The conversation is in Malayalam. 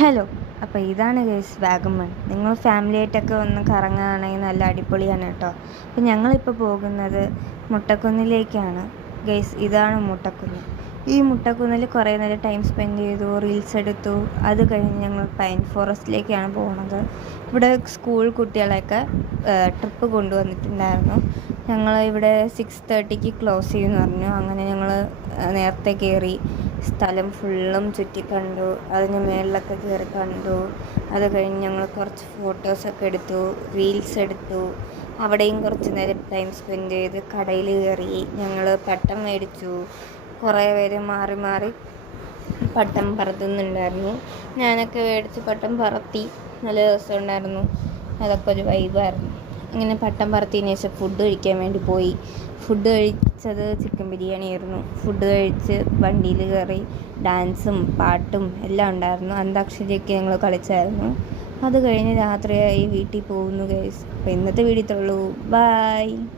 ഹലോ. അപ്പോൾ ഇതാണ് ഗൈസ് വാഗമൺ. നിങ്ങൾ ഫാമിലി ആയിട്ടൊക്കെ ഒന്ന് കറങ്ങുകയാണെങ്കിൽ നല്ല അടിപൊളിയാണ് കേട്ടോ. അപ്പോൾ ഞങ്ങളിപ്പോൾ പോകുന്നത് മുട്ടക്കുന്നിലേക്കാണ് ഗൈസ്. ഇതാണ് മുട്ടക്കുന്ന്. ഈ മുട്ടക്കുന്നിൽ കുറേ നേരം ടൈം സ്പെൻഡ് ചെയ്തു, റീൽസ് എടുത്തു. അത് കഴിഞ്ഞ് ഞങ്ങൾ പൈൻ ഫോറസ്റ്റിലേക്കാണ് പോകുന്നത്. ഇവിടെ സ്കൂൾ കുട്ടികളെയൊക്കെ ട്രിപ്പ് കൊണ്ടുവന്നിട്ടുണ്ടായിരുന്നു. ഞങ്ങൾ ഇവിടെ 6:30 ക്ലോസ് ചെയ്യുമെന്ന് പറഞ്ഞു. അങ്ങനെ ഞങ്ങൾ നേരത്തെ കയറി സ്ഥലം ഫുള്ളും ചുറ്റിക്കണ്ടു. അതിന് മേളിലൊക്കെ കയറി കണ്ടു. അത് കഴിഞ്ഞ് ഞങ്ങൾ കുറച്ച് ഫോട്ടോസൊക്കെ എടുത്തു, റീൽസ് എടുത്തു. അവിടെയും കുറച്ച് നേരം ടൈം സ്പെൻഡ് ചെയ്ത് കടയിൽ കയറി. ഞങ്ങൾ പട്ടം മേടിച്ചു. കുറേ പേര് മാറി മാറി പട്ടം പറത്തുന്നുണ്ടായിരുന്നു. ഞാനൊക്കെ മേടിച്ച് പട്ടം പറത്തി. നല്ല രസമുണ്ടായിരുന്നു. അതൊക്കെ ഒരു വൈബായിരുന്നു. അങ്ങനെ പട്ടം പറത്തിയതിന് ശേഷം ഫുഡ് കഴിക്കാൻ വേണ്ടി പോയി. ഫുഡ് കഴിച്ചത് ചിക്കൻ ബിരിയാണി ആയിരുന്നു. ഫുഡ് കഴിച്ച് വണ്ടിയിൽ കയറി ഡാൻസും പാട്ടും എല്ലാം ഉണ്ടായിരുന്നു. അന്താക്ഷരിയൊക്കെ ഞങ്ങൾ കളിച്ചായിരുന്നു. അത് കഴിഞ്ഞ് രാത്രിയായി വീട്ടിൽ പോകുന്നു ഗൈസ്. അപ്പോൾ ഇന്നത്തെ വീഡിയോ ഇത്രയുള്ളൂ. ബൈ.